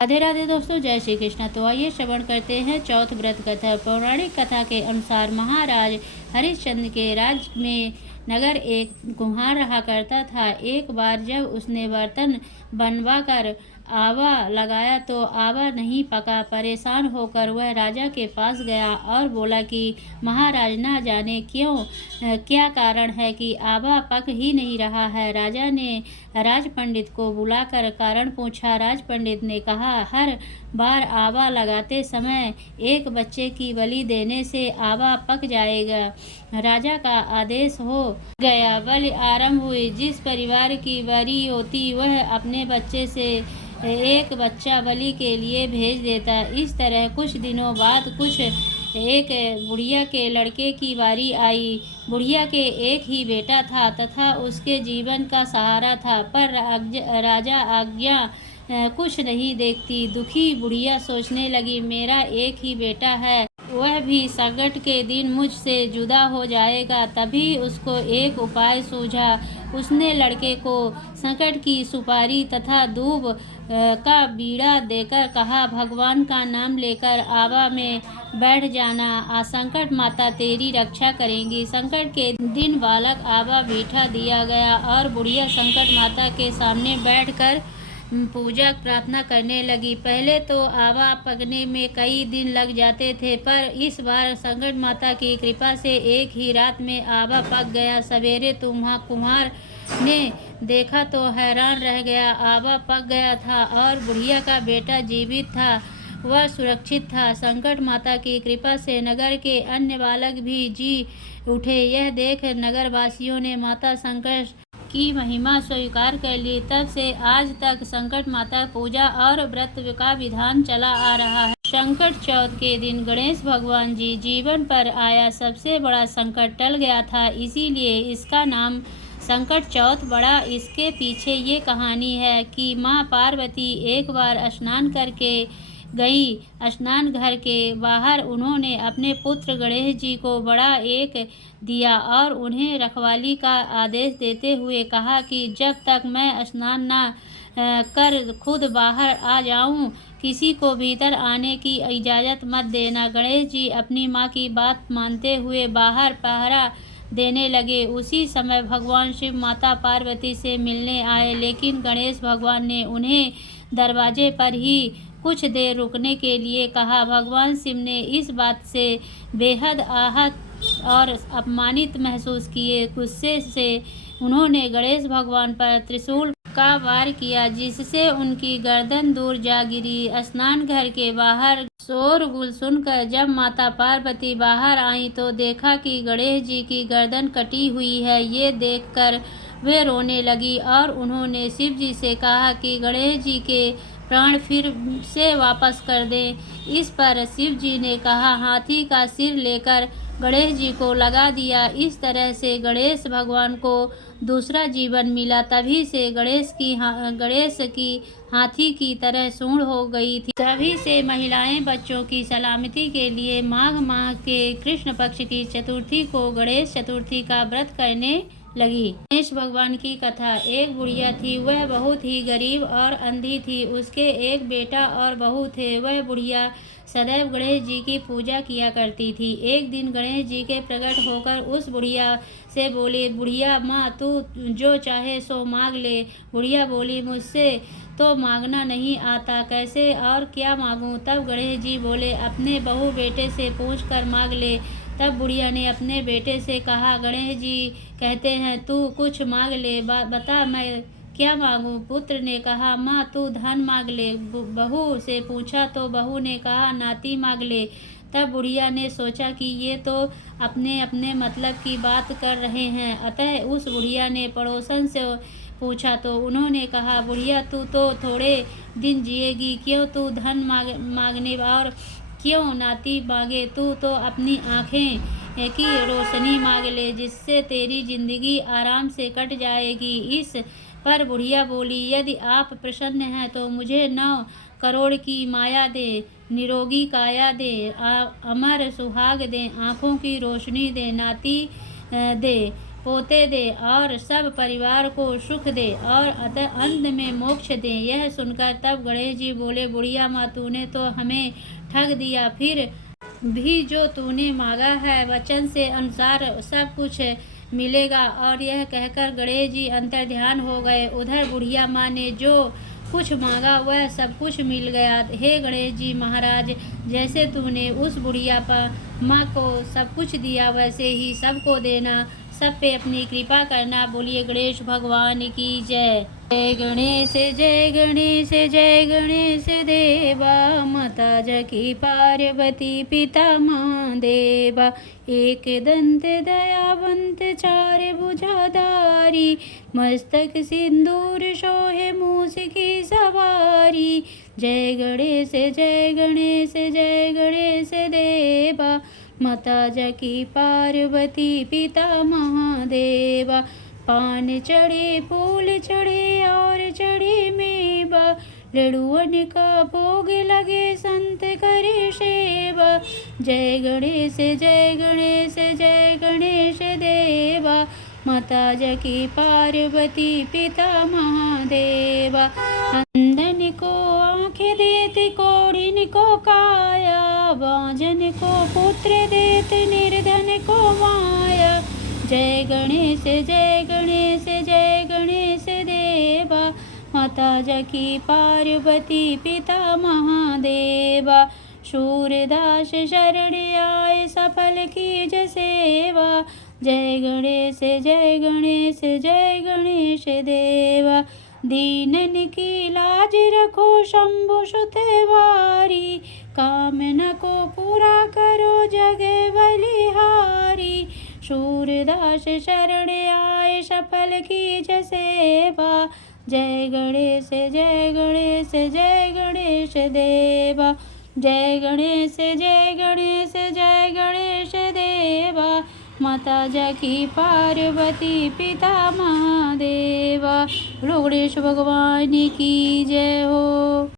राधे राधे दोस्तों, जय श्री कृष्ण। तो आइए श्रवण करते हैं चौथ व्रत कथा। पौराणिक कथा के अनुसार महाराज हरिश्चंद्र के राज्य में नगर एक कुम्हार रहा करता था। एक बार जब उसने बर्तन बनवा कर आवा लगाया तो आवा नहीं पका। परेशान होकर वह राजा के पास गया और बोला कि महाराज, ना जाने क्यों क्या कारण है कि आवा पक ही नहीं रहा है। राजा ने राज पंडित को बुलाकर कारण पूछा। राज पंडित ने कहा, हर बार आवा लगाते समय एक बच्चे की बलि देने से आवा पक जाएगा। राजा का आदेश हो गया। बलि आरंभ हुई। जिस परिवार की बरी होती वह अपने बच्चे से एक बच्चा बलि के लिए भेज देता। इस तरह कुछ दिनों बाद एक बुढ़िया के लड़के की बारी आई। बुढ़िया के एक ही बेटा था तथा उसके जीवन का सहारा था, पर राजा आज्ञा कुछ नहीं देखती। दुखी बुढ़िया सोचने लगी, मेरा एक ही बेटा है, वह भी संकट के दिन मुझसे जुदा हो जाएगा। तभी उसको एक उपाय सूझा। उसने लड़के को संकट की सुपारी तथा दूब का बीड़ा देकर कहा, भगवान का नाम लेकर आवा में बैठ जाना, संकट माता तेरी रक्षा करेंगी। संकट के दिन बालक आवा बिठा दिया गया और बुढ़िया संकट माता के सामने बैठकर पूजा प्रार्थना करने लगी। पहले तो आवा पकने में कई दिन लग जाते थे, पर इस बार संकट माता की कृपा से एक ही रात में आवा पक गया। सवेरे कुम्हार ने देखा तो हैरान रह गया। आवा पक गया था और बुढ़िया का बेटा जीवित था, वह सुरक्षित था। संकट माता की कृपा से नगर के अन्य बालक भी जी उठे। यह देख नगर वासियों ने माता संकट की महिमा स्वीकार कर ली। तब से आज तक संकट माता पूजा और व्रत का विधान चला आ रहा है। संकट चौथ के दिन गणेश भगवान जी जीवन पर आया सबसे बड़ा संकट टल गया था, इसीलिए इसका नाम संकट चौथ पड़ा। इसके पीछे ये कहानी है कि माँ पार्वती एक बार स्नान करके गई। स्नान घर के बाहर उन्होंने अपने पुत्र गणेश जी को बड़ा एक दिया और उन्हें रखवाली का आदेश देते हुए कहा कि जब तक मैं स्नान न कर खुद बाहर आ जाऊं, किसी को भीतर आने की इजाज़त मत देना। गणेश जी अपनी माँ की बात मानते हुए बाहर पहरा देने लगे। उसी समय भगवान शिव माता पार्वती से मिलने आए, लेकिन गणेश भगवान ने उन्हें दरवाजे पर ही कुछ देर रुकने के लिए कहा। भगवान शिव ने इस बात से बेहद आहत और अपमानित महसूस किए। गुस्से से उन्होंने गणेश भगवान पर त्रिशूल का वार किया, जिससे उनकी गर्दन दूर जा गिरी। स्नान घर के बाहर शोरगुल सुनकर जब माता पार्वती बाहर आई तो देखा कि गणेश जी की गर्दन कटी हुई है। ये देखकर वे रोने लगी और उन्होंने शिव जी से कहा कि गणेश जी के प्राण फिर से वापस कर दें। इस पर शिव जी ने कहा, हाथी का सिर लेकर गणेश जी को लगा दिया। इस तरह से गणेश भगवान को दूसरा जीवन मिला। तभी से गणेश की हाथी की तरह सूंड हो गई थी। तभी से महिलाएं बच्चों की सलामती के लिए माघ माह के कृष्ण पक्ष की चतुर्थी को गणेश चतुर्थी का व्रत करने लगी। गणेश भगवान की कथा। एक बुढ़िया थी, वह बहुत ही गरीब और अंधी थी। उसके एक बेटा और बहू थे। वह बुढ़िया सदैव गणेश जी की पूजा किया करती थी। एक दिन गणेश जी के प्रकट होकर उस बुढ़िया से बोली, बुढ़िया माँ, तू जो चाहे सो मांग ले। बुढ़िया बोली, मुझसे तो मांगना नहीं आता, कैसे और क्या मांगूं। तब गणेश जी बोले, अपने बहू बेटे से पूछ कर मांग ले। तब बुढ़िया ने अपने बेटे से कहा, गणेश जी कहते हैं तू कुछ मांग ले, बता मैं क्या मांगूं। पुत्र ने कहा, माँ तू धन मांग ले। बहू से पूछा तो बहू ने कहा, नाती मांग ले। तब बुढ़िया ने सोचा कि ये तो अपने अपने मतलब की बात कर रहे हैं, अतः उस बुढ़िया ने पड़ोसन से पूछा तो उन्होंने कहा, बुढ़िया तू तो थोड़े दिन जिएगी, क्यों तू धन मांगने और क्यों नाती मांगे। तू तो अपनी आँखें की रोशनी मांग ले, जिससे तेरी जिंदगी आराम से कट जाएगी। इस पर बुढ़िया बोली, यदि आप प्रसन्न हैं तो मुझे 9 करोड़ की माया दे, निरोगी काया दे, अमर सुहाग दे, आँखों की रोशनी दे, नाती दे। पोते दे और सब परिवार को सुख दे और अंत में मोक्ष दे। यह सुनकर तब गणेश जी बोले, बुढ़िया माँ, तूने तो हमें ठग दिया, फिर भी जो तूने मांगा है वचन से अनुसार सब कुछ मिलेगा। और यह कहकर गणेश जी अंतर्ध्यान हो गए। उधर बुढ़िया माँ ने जो कुछ मांगा वह सब कुछ मिल गया। हे गणेश जी महाराज, जैसे तूने उस बुढ़िया माँ को सब कुछ दिया वैसे ही सबको देना, सब पे अपनी कृपा करना। बोलिए गणेश भगवान की जय। जय गणेश जय गणेश जय गणेश देवा, माता जकी पार्वती पिता महादेवा। एक दंत दयावंत चार भुजाधारी, मस्तक सिंदूर शोहे मूस की सवारी। जय गणेश जय गणेश जय गणेश देवा, माता जकी पार्वती पिता महादेवा। पान चढ़े फूल चढ़े और चढ़े मेवा, लड्डुअन का भोग लगे संत करे सेवा। जय गणेश जय गणेश जय गणेश देवा, माता जकी पार्वती पिता महादेवा। अंधन को आंखें देते कोढ़िन को काया, बांझन को पुत्र देते निर्धन को माया। जय गणेश जय गणेश जय गणेश देवा, माता जकी पार्वती पिता महादेवा। सूरदास शरण आए सफल कीज सेवा, जय गणेश जय गणेश जय गणेश देवा। दीनन की लाज रखो शंभु सुत वारी, कामना को पूरा करो जगह बलिहारी। सूरदास शरण आए सफल कीज सेवा, जय गणेश जय गणेश जय गणेश देवा। जय गणेश जय गणेश जय गणेश देवा, माता जकी पार्वती पिता महादेवा। बोलो गणेश भगवान की जय हो।